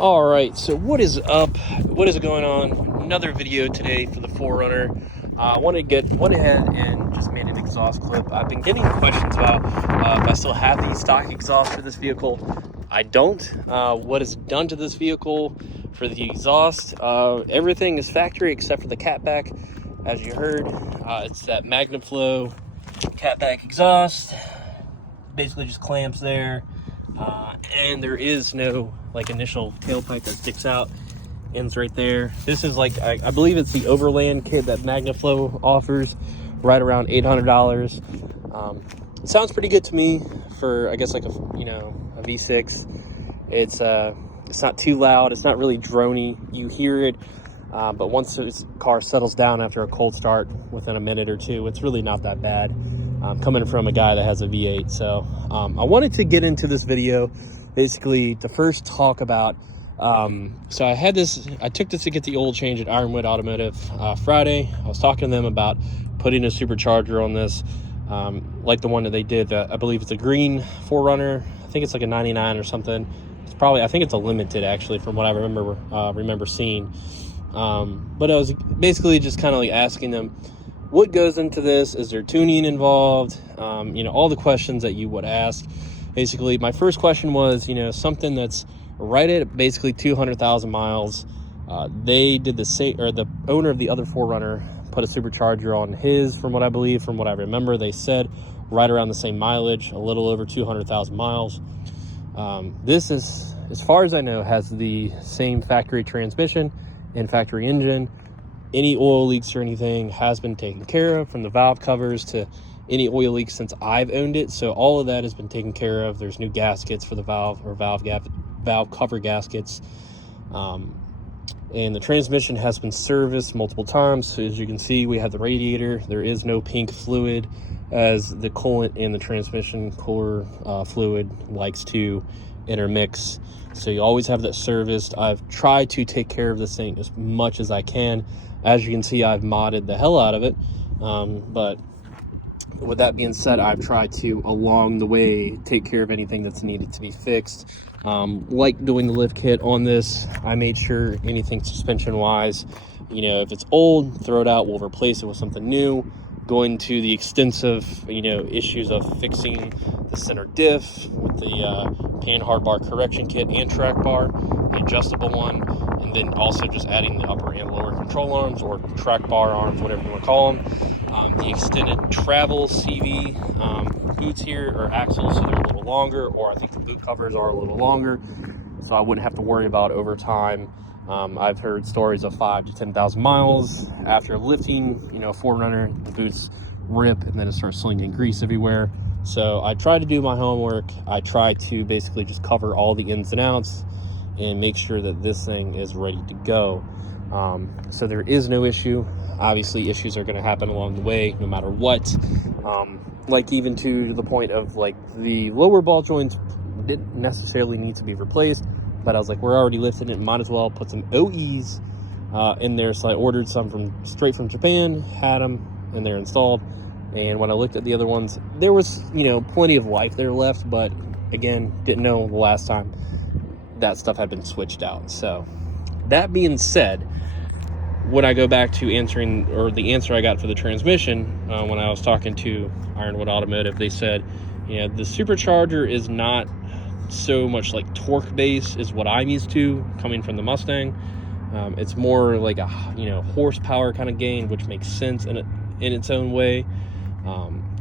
All right, so what is up? What is going on? Another video today for the 4Runner. I want to went ahead and just made an exhaust clip. I've been getting questions about if I still have the stock exhaust for this vehicle. I don't. What is done to this vehicle for the exhaust? Everything is factory except for the catback. As you heard, it's that MagnaFlow catback exhaust. Basically just clamps there. And there is no initial tailpipe that sticks out. Ends right there. This is I believe it's the Overland kit that MagnaFlow offers, right around $800. It sounds pretty good to me for, I guess, a V6. It's not too loud. It's not really drony. You hear it, but once this car settles down after a cold start within a minute or two, it's really not that bad. Coming from a guy that has a V8. So I wanted to get into this video basically to first talk about, so I took this to get the oil change at Ironwood Automotive Friday. I was talking to them about putting a supercharger on this, like the one that they did. I believe it's a green 4Runner. I think it's like a 99 or something. I think it's a limited, actually, from what I remember seeing. But I was basically just kind of asking them, what goes into this? Is there tuning involved? All the questions that you would ask. Basically, my first question was, something that's right at basically 200,000 miles. They did the same, or the owner of the other 4Runner put a supercharger on his, from what I remember, they said right around the same mileage, a little over 200,000 miles. This is, as far as I know, has the same factory transmission and factory engine. Any oil leaks or anything has been taken care of, from the valve covers to any oil leaks since I've owned it. So all of that has been taken care of. There's new gaskets for the valve cover gaskets. And the transmission has been serviced multiple times. So as you can see, we have the radiator. There is no pink fluid, as the coolant and the transmission core fluid likes to intermix. So you always have that serviced. I've tried to take care of this thing as much as I can. As you can see, I've modded the hell out of it. But with that being said, I've tried to, along the way, take care of anything that's needed to be fixed. Like doing the lift kit on this, I made sure anything suspension-wise, if it's old, throw it out, we'll replace it with something new. Going to the extensive, issues of fixing the center diff with the pan hard bar correction kit and track bar, the adjustable one, and then also just adding the upper and lower control arms, or track bar arms, whatever you want to call them. The extended travel CV boots here are axles, so they're a little longer, or I think the boot covers are a little longer, so I wouldn't have to worry about over time. I've heard stories of 5,000 to 10,000 miles after lifting, 4Runner, the boots rip and then it starts slinging grease everywhere. So I try to do my homework. I try to basically just cover all the ins and outs and make sure that this thing is ready to go. So there is no issue. Obviously, issues are going to happen along the way, no matter what. Even to the point of the lower ball joints didn't necessarily need to be replaced, but I was like, we're already lifting it, might as well put some OEs in there. So I ordered some straight from Japan, had them, and they're installed. And when I looked at the other ones, there was, plenty of life there left, but again, didn't know the last time that stuff had been switched out. So that being said, when I go back to answering, or the answer I got for the transmission, when I was talking to Ironwood Automotive, they said, the supercharger is not so much torque base is what I'm used to coming from the Mustang. It's more like a horsepower kind of gain, which makes sense in its own way.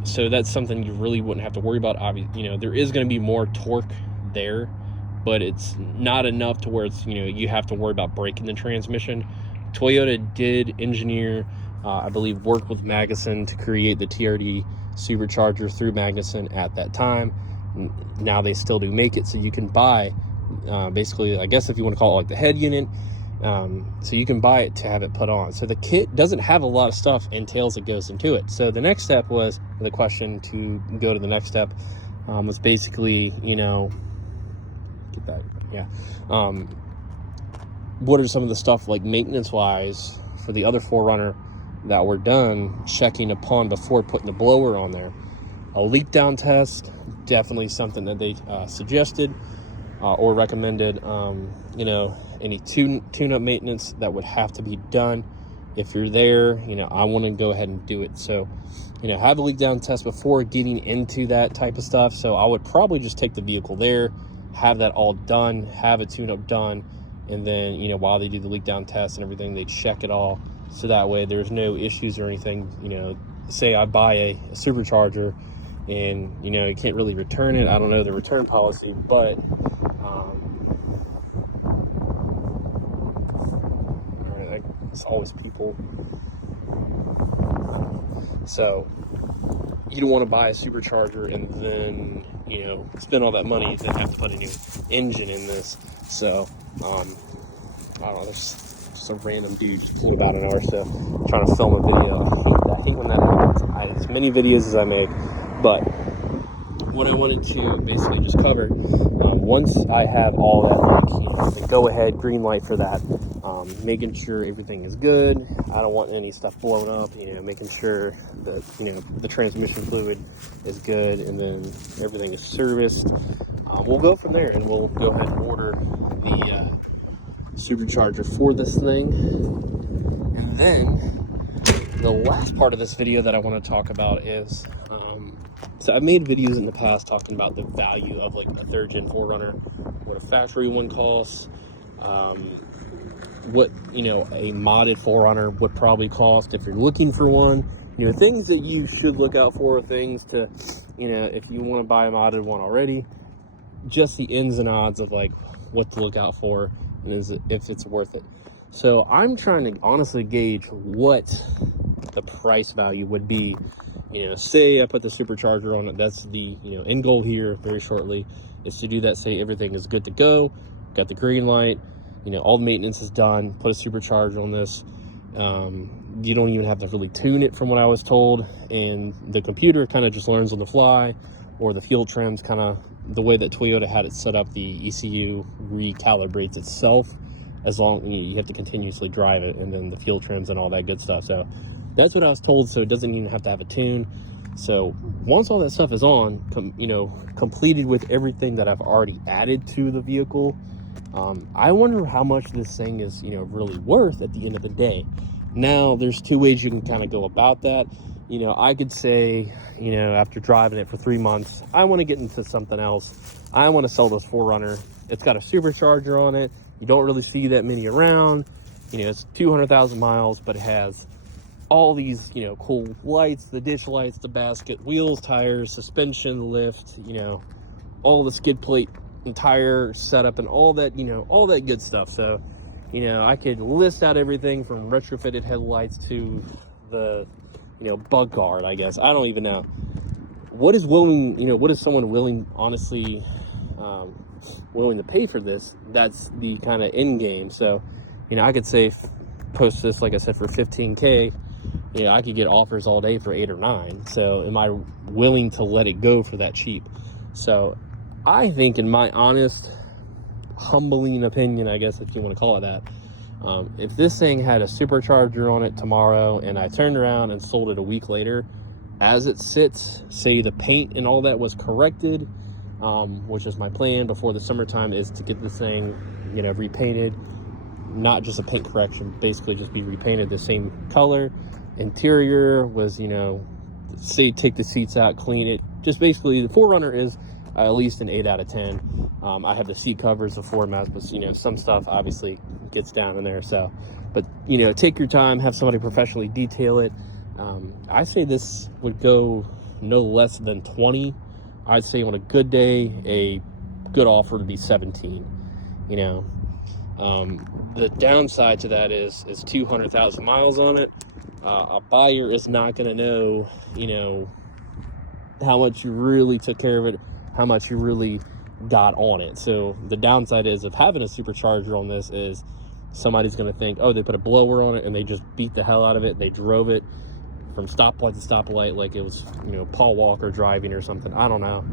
So that's something you really wouldn't have to worry about. Obviously, there is going to be more torque there, but it's not enough to where it's you have to worry about breaking the transmission. Toyota did engineer, I believe, work with Magnuson to create the TRD supercharger through Magnuson at that time. Now they still do make it, so you can buy basically, I guess if you want to call it the head unit, so you can buy it to have it put on. So the kit doesn't have a lot of stuff and tails that goes into it. So the next step was, the question to go to the next step was basically, get that, yeah. What are some of the stuff maintenance wise for the other 4Runner that were done checking upon before putting the blower on there? A leak down test, definitely something that they suggested. or recommended, you know, any tune-up maintenance that would have to be done. If you're there, you know, I want to go ahead and do it. So, you know, have a leak down test before getting into that type of stuff. So I would probably just take the vehicle there, have that all done, have a tune-up done, and then, you know, while they do the leak down test and everything, they check it all. So that way there's no issues or anything. You know, say I buy a supercharger and, you know, you can't really return it. I don't know the return policy, but it's always people. So you don't want to buy a supercharger and then, you know, spend all that money and then have to put a new engine in this. So I don't know, there's some random dude just pulled about an hour or so trying to film a video. I hate when that happens. I have as many videos as I make, but what I wanted to basically just cover, once I have all that, you know, the go ahead green light for that, making sure everything is good. I don't want any stuff blowing up, you know, making sure that, you know, the transmission fluid is good, and then everything is serviced. We'll go from there, and we'll go ahead and order the supercharger for this thing. And then the last part of this video that I want to talk about is, so I've made videos in the past talking about the value of like a 3rd gen 4Runner, what a factory one costs, what, you know, a modded 4Runner would probably cost if you're looking for one. You know, things that you should look out for, things to, you know, if you want to buy a modded one already, just the ins and outs of like what to look out for and if it's worth it. So I'm trying to honestly gauge what the price value would be. You know, say I put the supercharger on it. That's the, you know, end goal here very shortly is to do that. Say everything is good to go, got the green light, you know, all the maintenance is done, put a supercharger on this. You don't even have to really tune it from what I was told, and the computer kind of just learns on the fly, or the fuel trims kind of, the way that Toyota had it set up, the ECU recalibrates itself, as long you have to continuously drive it, and then the fuel trims and all that good stuff. So that's what I was told, so it doesn't even have to have a tune. So once all that stuff is on, you know, completed with everything that I've already added to the vehicle, I wonder how much this thing is, you know, really worth at the end of the day. Now, there's 2 ways you can kind of go about that. You know, I could say, you know, after driving it for 3 months, I want to get into something else. I want to sell this 4Runner. It's got a supercharger on it. You don't really see that many around. You know, it's 200,000 miles, but it has all these, you know, cool lights, the ditch lights, the basket, wheels, tires, suspension, lift, you know, all the skid plate and tire setup and all that, you know, all that good stuff. So, you know, I could list out everything from retrofitted headlights to the, you know, bug guard, I guess. I don't even know. What is willing, you know, what is someone willing, honestly, willing to pay for this? That's the kind of end game. So, you know, I could say, post this, like I said, for 15K. You know, I could get offers all day for 8 or 9. So am I willing to let it go for that cheap? So I think, in my honest, humbling opinion, I guess, if you want to call it that, if this thing had a supercharger on it tomorrow and I turned around and sold it a week later, as it sits, say the paint and all that was corrected, which is my plan before the summertime, is to get this thing, you know, repainted. Not just a paint correction, basically just be repainted the same color. Interior was, you know, say take the seats out, clean it. Just basically, the 4Runner is at least an 8 out of 10. I have the seat covers, the floor mats, but, you know, some stuff obviously gets down in there. So, but, you know, take your time, have somebody professionally detail it. I say this would go no less than 20. I'd say on a good day, a good offer would be 17, you know. The downside to that is 200,000 miles on it. A buyer is not going to know, you know, how much you really took care of it, how much you really got on it. So the downside is of having a supercharger on this is somebody's going to think, oh, they put a blower on it and they just beat the hell out of it. They drove it from stoplight to stoplight like it was, you know, Paul Walker driving or something. I don't know.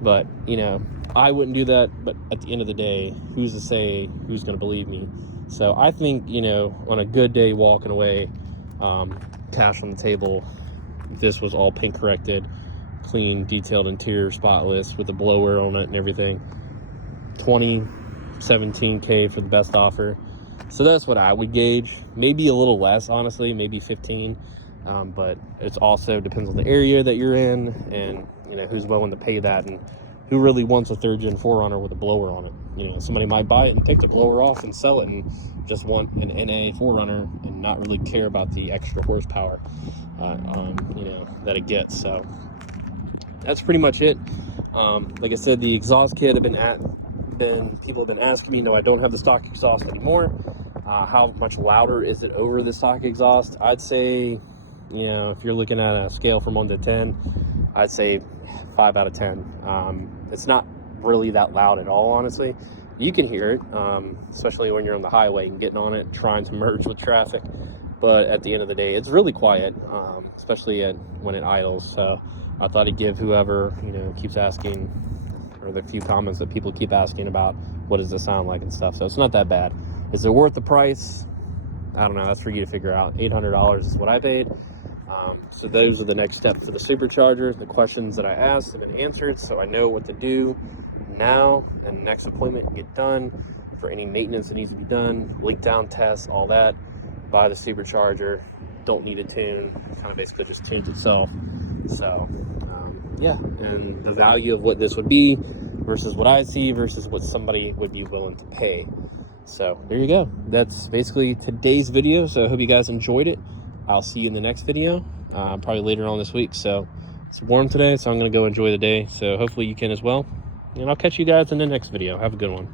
But, you know, I wouldn't do that. But at the end of the day, who's to say who's going to believe me? So I think, you know, on a good day walking away, cash on the table, this was all paint corrected, clean, detailed interior, spotless, with a blower on it and everything. 20, 17K for the best offer. So that's what I would gauge. Maybe a little less, honestly, maybe 15. But it's also depends on the area that you're in, and you know who's willing to pay that, and who really wants a 3rd gen 4Runner with a blower on it. You know, somebody might buy it and take the blower off and sell it, and just want an NA 4Runner and not really care about the extra horsepower, you know, that it gets. So that's pretty much it. Like I said, the exhaust kit people have been asking me. No, I don't have the stock exhaust anymore. How much louder is it over the stock exhaust? I'd say, you know, if you're looking at a scale from 1 to 10, I'd say 5 out of 10. It's not really that loud at all, honestly. You can hear it, especially when you're on the highway and getting on it, trying to merge with traffic. But at the end of the day, it's really quiet, especially when it idles. So I thought I'd give whoever, you know, keeps asking, or the few comments that people keep asking about what does this sound like and stuff. So it's not that bad. Is it worth the price? I don't know. That's for you to figure out. $800 is what I paid. So those are the next steps for the supercharger. The questions that I asked have been answered, so I know what to do now and next appointment get done for any maintenance that needs to be done, leak down tests, all that. Buy the supercharger. Don't need a tune. Kind of basically just tunes itself. So yeah, and the value of what this would be versus what I see versus what somebody would be willing to pay. So there you go. That's basically today's video. So I hope you guys enjoyed it. I'll see you in the next video, probably later on this week. So it's warm today, so I'm going to go enjoy the day. So hopefully you can as well. And I'll catch you guys in the next video. Have a good one.